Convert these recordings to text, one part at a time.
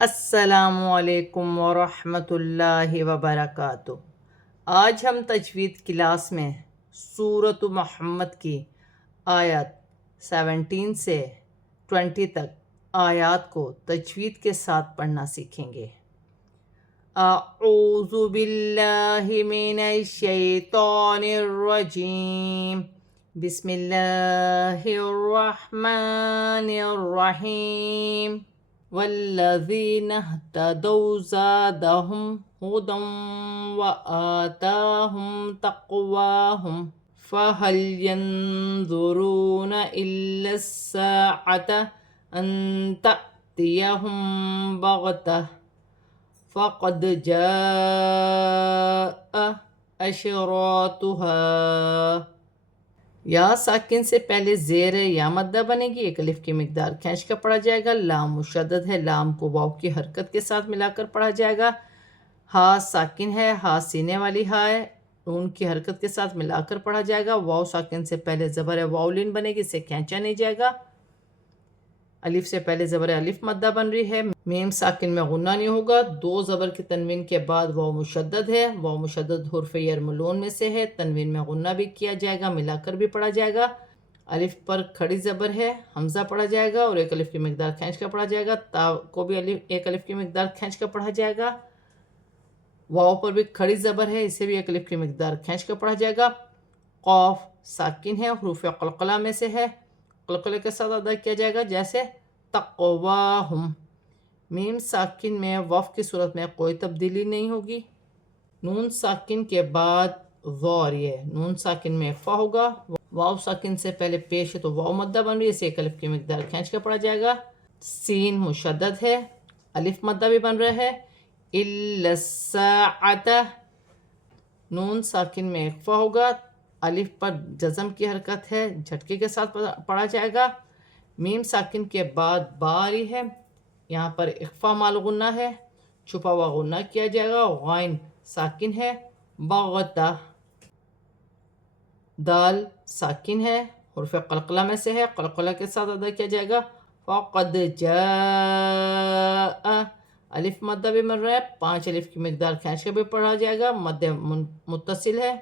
السلام علیکم ورحمۃ اللہ وبرکاتہ۔ آج ہم تجوید کلاس میں سورۃ محمد کی آیت 17 سے 20 تک آیات کو تجوید کے ساتھ پڑھنا سیکھیں گے۔ اعوذ باللہ من الشیطان الرجیم، بسم اللہ الرحمن الرحیم۔ والذین اہتدوا زادہم ہدی وآتاہم تقواہم فہل ینظرون الا الساعة ان تأتیہم بغتہ فقد جاء اشراطها۔ یا ساکن سے پہلے زیر یا مدہ بنے گی، ایک الف کی مقدار کھینچ کر پڑھا جائے گا۔ لام مشدد ہے، لام کو واو کی حرکت کے ساتھ ملا کر پڑھا جائے گا۔ ہا ساکن ہے، ہا سینے والی ہا ہے، نون کی حرکت کے ساتھ ملا کر پڑھا جائے گا۔ واو ساکن سے پہلے زبر ہے، واولین بنے گی، اسے کھینچا نہیں جائے گا۔ الف سے پہلے زبر الف مدہ بن رہی ہے، میم ساکن میں غنہ نہیں ہوگا۔ دو زبر کی تنوین کے بعد واو مشدد ہے، واو مشدد حرف یرملون میں سے ہے، تنوین میں غنہ بھی کیا جائے گا، ملا کر بھی پڑھا جائے گا۔ الف پر کھڑی زبر ہے، حمزہ پڑھا جائے گا اور ایک الف کی مقدار کھینچ کر پڑھا جائے گا۔ تا کو بھی ایک الف کی مقدار کھینچ کر پڑھا جائے گا۔ واو پر بھی کھڑی زبر ہے، اسے بھی ایک الف کی مقدار کھینچ کر پڑھا جائے گا۔ قاف ساکن ہے، حروف قلقلہ میں سے ہے، قلقلے کے ساتھ ادا کیا جائے گا، جیسے تقواہم۔ میم ساکن میں وف کی صورت میں کوئی تبدیلی نہیں ہوگی۔ نون ساکن کے بعد ظور، یہ نون ساکن میں اخفا ہوگا۔ واو ساکن سے پہلے پیش ہے تو واو مدہ بن رہی ہے، اسے ایک الف کی مقدار کھینچ کر پڑھا جائے گا۔ سین مشدد ہے، الف مدہ بھی بن رہا ہے۔ الا الساعة، نون ساکن میں اخفا ہوگا، الف پر جزم کی حرکت ہے، جھٹکے کے ساتھ پڑھا جائے گا۔ میم ساکن کے بعد با آ رہی ہے، یہاں پر اخفا مال غنہ ہے، چھپا ہوا غنہ کیا جائے گا۔ غائن ساکن ہے، بغتہ۔ دال ساکن ہے، حرف قلقلہ میں سے ہے، قلقلہ کے ساتھ ادا کیا جائے گا۔ فقد جاء، الف مدہ بھی بن رہا ہے، 5 الف کی مقدار کھینچ کے بھی پڑھا جائے گا، مد متصل ہے،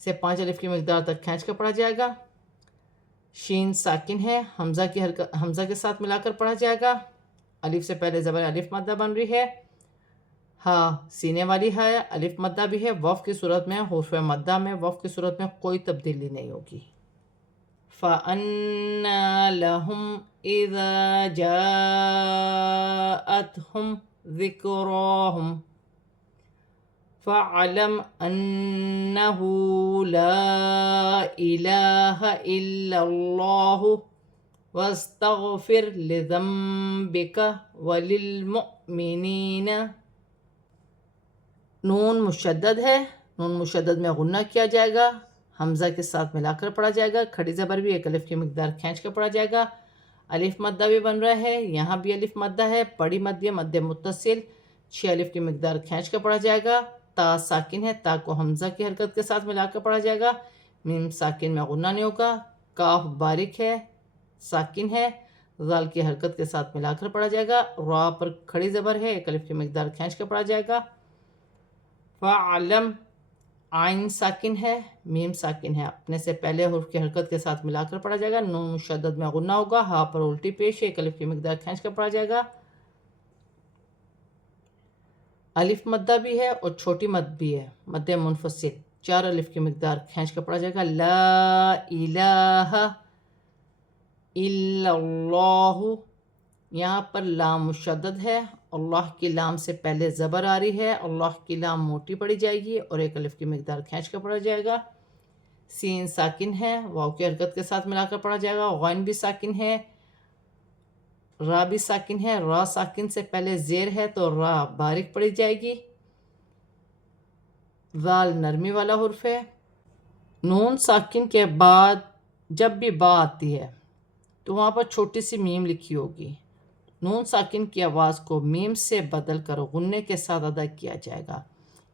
اسے 5 الف کی مقدار تک کھینچ کر پڑھا جائے گا۔ شین ساکن ہے، حمزہ کے ساتھ ملا کر پڑھا جائے گا، الف سے پہلے زبر الف مدہ بن رہی ہے۔ ہا سینے والی ہے، الف مدہ بھی ہے، وف کی صورت میں حروف مدہ میں وف کی صورت میں کوئی تبدیلی نہیں ہوگی۔ فَأَنَّىٰ لَهُمْ إِذَا جَاءَتْهُمْ ذِكْرَاهُمْ فَاعْلَمْ أَنَّهُ لَا إِلَٰهَ إِلَّا اللَّهُ وَاسْتَغْفِرْ لِذَنبِكَ وَلِلْمُؤْمِنِينَ۔ نون مشدد ہے، نون مشدد میں غنہ کیا جائے گا، حمزہ کے ساتھ ملا کر پڑھا جائے گا، کھڑی زبر بھی ایک الف کی مقدار کھینچ کر پڑھا جائے گا۔ الف مدہ بھی بن رہا ہے، یہاں بھی الف مدہ ہے، بڑی مدیہ مد متصل، 6 الف کی مقدار کھینچ کر پڑھا جائے گا۔ تا ساکن ہے، تا کو حمزہ کی حرکت کے ساتھ ملا کر پڑھا جائے گا، میم ساکن میں غنہ نہیں ہوگا۔ کاف باریک ہے، ساکن ہے، ذال کی حرکت کے ساتھ ملا کر پڑھا جائے گا۔ را پر کھڑی زبر ہے، ایک الف کی مقدار کھینچ کر پڑھا جائے گا۔ فَعْلَمْ عین ساکن ہے، میم ساکن ہے، اپنے سے پہلے حرف کی حرکت کے ساتھ ملا کر پڑھا جائے گا۔ نون مشدد میں غنہ ہوگا، ہا پر الٹی پیش ہے، ایک الف کی مقدار کھینچ کر پڑھا جائے گا۔ الف مدہ بھی ہے اور چھوٹی مد بھی ہے، مد منفصل، 4 الف کی مقدار کھینچ کر پڑھا جائے گا۔ لا الہ الا اللہ، یہاں پر لام مشدد ہے، اللہ کی لام سے پہلے زبر آ رہی ہے، اللہ کی لام موٹی پڑھی جائے گی اور ایک الف کی مقدار کھینچ کر پڑھا جائے گا۔ سین ساکن ہے، واو کی حرکت کے ساتھ ملا کر پڑھا جائے گا۔ غین بھی ساکن ہے، را بھی ساکن ہے، را ساکن سے پہلے زیر ہے تو را باریک پڑھی جائے گی۔ ذال نرمی والا حرف ہے۔ نون ساکن کے بعد جب بھی با آتی ہے تو وہاں پر چھوٹی سی میم لکھی ہوگی، نون ساکن کی آواز کو میم سے بدل کر غنے کے ساتھ ادا کیا جائے گا،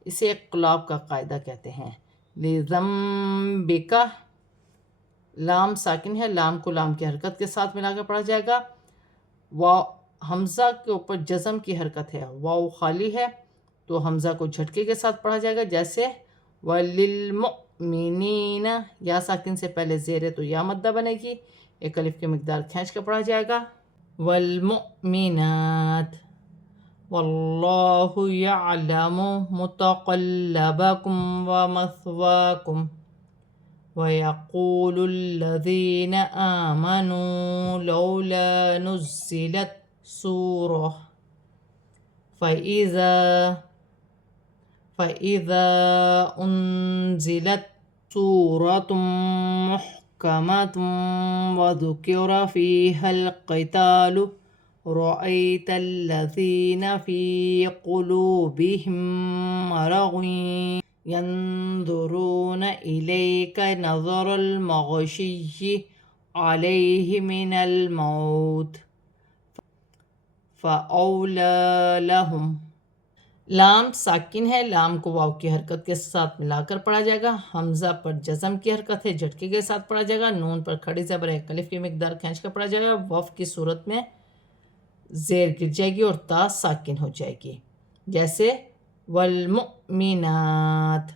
اسے ایک قلاب کا قاعدہ کہتے ہیں۔ لِذَنبِكَ، لام ساکن ہے، لام کو لام کی حرکت کے ساتھ ملا کر پڑھا جائے گا۔ حمزہ کے اوپر جزم کی حرکت ہے، واو خالی ہے تو حمزہ کو جھٹکے کے ساتھ پڑھا جائے گا، جیسے وَلِلْمُؤْمِنِينَ، یا ساکن سے پہلے زیر ہے تو یا مدہ بنے گی، ایک الف کی مقدار کھینچ کر پڑھا جائے گا، وَالْمُؤْمِنَاتِ وَاللَّهُ يَعْلَمُ مُتَقَلَّبَكُمْ وَمَثْوَاكُمْ وَيَقُولُ الَّذِينَ آمَنُوا لَوْلَا نُزِّلَتْ سُورَةٌ فَإِذَا أُنزِلَتْ سُورَةٌ مُحْكَمَةٌ وَذُكِرَ فِيهَا الْقِتَالُ رَأَيْتَ الَّذِينَ فِي قُلُوبِهِم مَّرَضٌ يَنظُرُونَ إِلَيْكَ نَظَرَ الْمَغْشِيِّ عَلَيْهِ مِنَ الْمَوْتِ فَأَوْلَى لَهُمْ۔ لام ساکن ہے، لام کو واو کی حرکت کے ساتھ ملا کر پڑھا جائے گا، حمزہ پر جزم کی حرکت ہے، جھٹکے کے ساتھ پڑھا جائے گا، نون پر کھڑی زبر ہے، الف کی مقدار کھینچ کر پڑھا جائے گا، وف کی صورت میں زیر گر جائے گی اور تا ساکن ہو جائے گی، جیسے والمؤمنات۔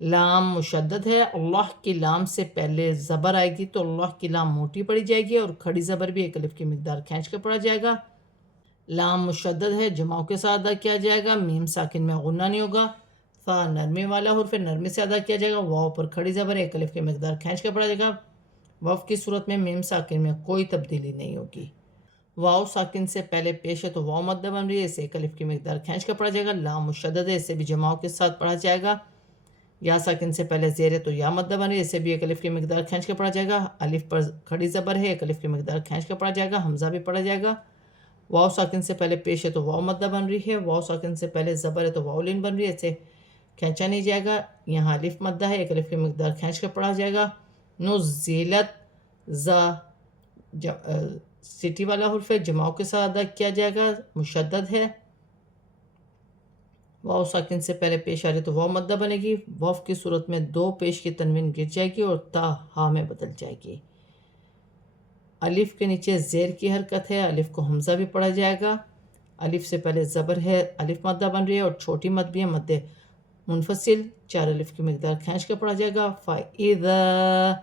لام مشدد ہے، اللہ کی لام سے پہلے زبر آئے گی تو اللہ کی لام موٹی پڑی جائے گی اور کھڑی زبر بھی ایک الف کی مقدار کھینچ کر پڑھا جائے گا۔ لام مشدد ہے، جماؤں کے ساتھ ادا کیا جائے گا، میم ساکن میں غنہ نہیں ہوگا، فا نرمی والا حرف نرمی سے ادا کیا جائے گا، واو پر کھڑی زبر ایک الف کی مقدار کھینچ کر پڑھا جائے گا، وف کی صورت میں میم ساکن میں کوئی تبدیلی نہیں ہوگی۔ واو ساکن سے پہلے پیش ہے تو واو مدہ بن رہی ہے، اسے ایک الف کی مقدار کھینچ کر پڑھا جائے گا، لام مشدد ہے، اسے بھی جماؤں کے ساتھ پڑھا جائے گا، یا ساکن سے پہلے زیر ہے تو یا مدہ بن رہی ہے، اسے بھی ایک الف کی مقدار کھینچ کر پڑھا جائے گا، الف پر کھڑی زبر ہے، ایک الف کی مقدار کھینچ کر پڑھا جائے گا، حمزہ بھی پڑھا جائے گا، واو ساکن سے پہلے پیش ہے تو واو مدہ بن رہی ہے، واو ساکن سے پہلے زبر ہے تو واو لین بن رہی ہے، اسے کھینچا نہیں جائے گا، یہاں الف مدہ ہے، ایک الف کی مقدار کھینچ کر پڑھا جائے گا، نزلت زا سٹی والا حرف ہے، جماؤں کے ساتھ ادا کیا جائے گا، مشدد ہے، واو ساکن سے پہلے پیش آ رہی تو واو مدہ بنے گی، وف کی صورت میں دو پیش کی تنوین گر جائے گی اور تا ہا میں بدل جائے گی، الف کے نیچے زیر کی حرکت ہے، الف کو حمزہ بھی پڑھا جائے گا، الف سے پہلے زبر ہے، الف مدہ بن رہی ہے اور چھوٹی مد بھی ہے، مد منفصل، چار الف کی مقدار کھینچ کر پڑھا جائے گا، فَإِذَا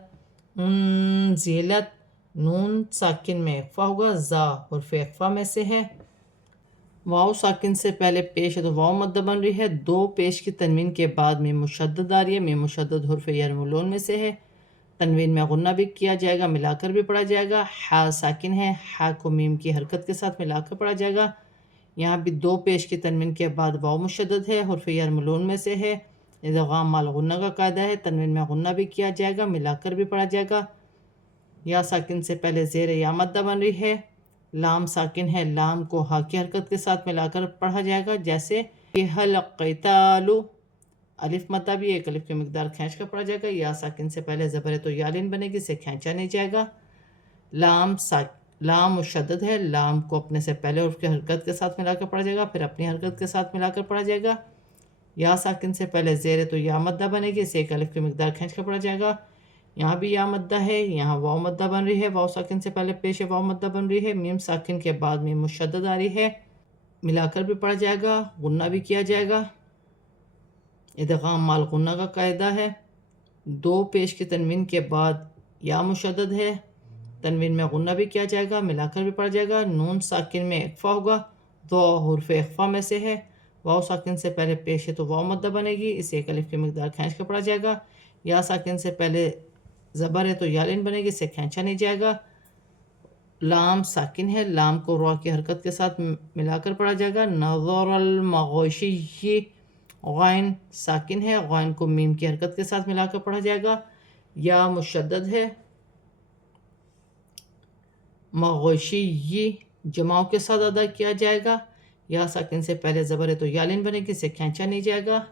أُنزِلَتْ، نون ساکن میں اخفا ہوگا، زا حرف اخفا میں سے ہے، واو ساکن سے پہلے پیش ہے تو واو مدہ بن رہی ہے، دو پیش کی تنوین کے بعد میم مشدد آ رہی ہے، میم مشدد حرف یرملون میں سے ہے، تنوین میں غنہ بھی کیا جائے گا، ملا کر بھی پڑھا جائے گا، ہا ساکن ہے، ہا کو میم کی حرکت کے ساتھ ملا کر پڑھا جائے گا، یہاں بھی دو پیش کی تنوین کے بعد واو مشدد ہے، حرف یرملون میں سے ہے، ادغام مال غنہ کا قاعدہ ہے، تنوین میں غنہ بھی کیا جائے گا، ملا کر بھی پڑھا جائے گا، یا ساکن سے پہلے زیر یا مدہ بن رہی ہے، لام ساکن ہے، لام کو ہا کی حرکت کے ساتھ ملا کر پڑھا جائے گا، جیسے القتال، الف مدہ بھی ایک الف کی مقدار کھینچ کر پڑھا جائے گا، یا ساکن سے پہلے زبر ہے تو یا لین بنے گی، اسے کھینچا نہیں جائے گا، لام مشدد ہے، لام کو اپنے سے پہلے حرف کی حرکت کے ساتھ ملا کر پڑھا جائے گا، پھر اپنی حرکت کے ساتھ ملا کر پڑھا جائے گا، یا ساکن سے پہلے زیر ہے تو یا مدہ بنے گی، اسے ایک الف کی مقدار کھینچ کر پڑھا جائے گا، یہاں بھی یا مدہ ہے، یہاں واو مدہ بن رہی ہے، واو ساکن سے پہلے پیش ہے، واو مدہ بن رہی ہے، میم ساکن کے بعد میم مشدد آ رہی ہے، ملا کر بھی پڑھا جائے گا، غنہ بھی کیا جائے گا، ادغام مال غنہ کا قاعدہ ہے، دو پیش کی تنوین کے بعد یا مشدد ہے، تنوین میں غنہ بھی کیا جائے گا، ملا کر بھی پڑھا جائے گا، نون ساکن میں اخفا ہوگا، دو حرف اخفا میں سے ہے، واو ساکن سے پہلے پیش ہے تو واو مدہ بنے گی، اسے ایک الف کی مقدار کھینچ کر پڑھا جائے گا، یا ساکن سے پہلے زبر ہے تو یا لین بنے گی، اسے کھینچا نہیں جائے گا، لام ساکن ہے، لام کو را کی حرکت کے ساتھ ملا کر پڑھا جائے گا، نظر المغشی، غائن ساکن ہے، غائن کو میم کی حرکت کے ساتھ ملا کر پڑھا جائے گا، یا مشدد ہے، مغشی جماؤں کے ساتھ ادا کیا جائے گا، یا ساکن سے پہلے زبر ہے تو یا لین بنے گی، اسے کھینچا نہیں جائے گا،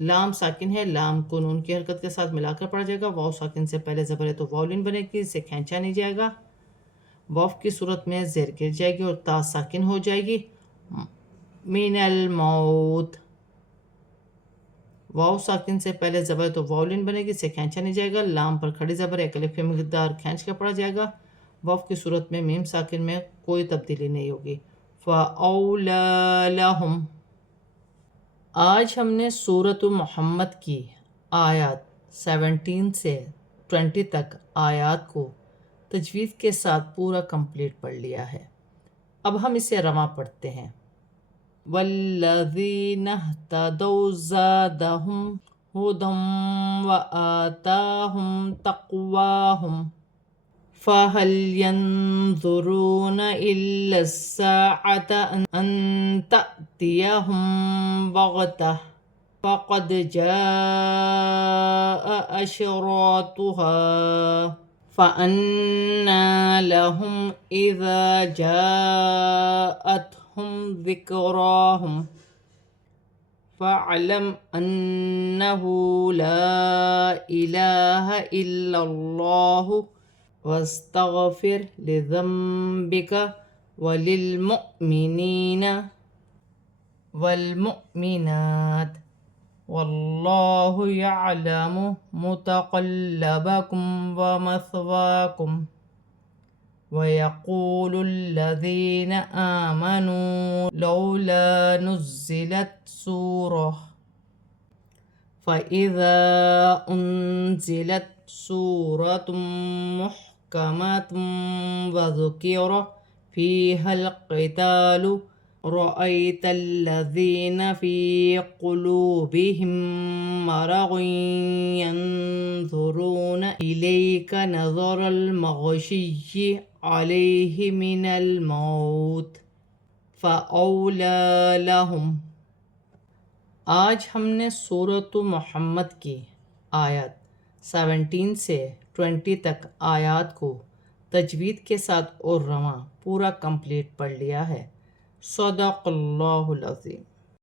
لام ساکن ہے، لام کو نون کی حرکت کے ساتھ ملا کر پڑھا جائے گا، واو ساکن سے پہلے زبر ہے تو واو لین بنے گی، اسے کھینچا نہیں جائے گا، وف کی صورت میں زیر گر جائے گی اور تا ساکن ہو جائے گی، من الموت، واو ساکن سے پہلے زبر ہے تو واو لین بنے گی، اسے کھینچا نہیں جائے گا، لام پر کھڑی زبر ایک الف کی مقدار کھینچ کر پڑھا جائے گا، واو کی صورت میں میم ساکن میں کوئی تبدیلی نہیں ہوگی. فَأَوْلَى لَهُمْ. آج ہم نے سورۃ محمد کی آیات 17 سے 20 تک آیات کو تجوید کے ساتھ پورا کمپلیٹ پڑھ لیا ہے. اب ہم اسے رواں پڑھتے ہیں. وَالَّذِينَ اهْتَدَوْا زَادَهُمْ هُدًى وَآتَاهُمْ تَقْوَاهُمْ فَهَلْ يَنظُرُونَ إِلَّا السَّاعَةَ أَن تَأْتِيَهُمْ بَغْتَةً فَقَدْ جَاءَ أَشْرَاطُهَا فَأَنَّى لَهُمْ إِذَا جَاءَتْهُمْ ذِكْرَاهُمْ فَاعْلَمْ أَنَّهُ لَا إِلَهَ إِلَّا اللَّهُ وَاسْتَغْفِرْ لِذَنبِكَ وَلِلْمُؤْمِنِينَ وَالْمُؤْمِنَاتِ وَاللَّهُ يَعْلَمُ مُتَقَلَّبَكُمْ وَمَثْوَاكُمْ. وَيَقُولُ الَّذِينَ آمَنُوا لَوْلَا نُزِّلَتْ سُورَةٌ فَإِذَا أُنزِلَتْ سُورَةٌ مُحْكَمَةٌ وَذُكِرَ فِيهَا الْقِتَالُ رَأَيْتَ الَّذِينَ فِي قُلُوبِهِم مَّرَضٌ يَنظُرُونَ إِلَيْكَ نَظَرَ الْمَغْشِيِّ عَلَيْهِ مِنَ الْمَوْتِ فَأَوْلَى لَهُمْ. آج ہم نے سورۃ محمد کی آیات 17 سے 20 تک آیات کو تجوید کے ساتھ اور رواں پورا کمپلیٹ پڑھ لیا ہے. صدق اللہ العظیم.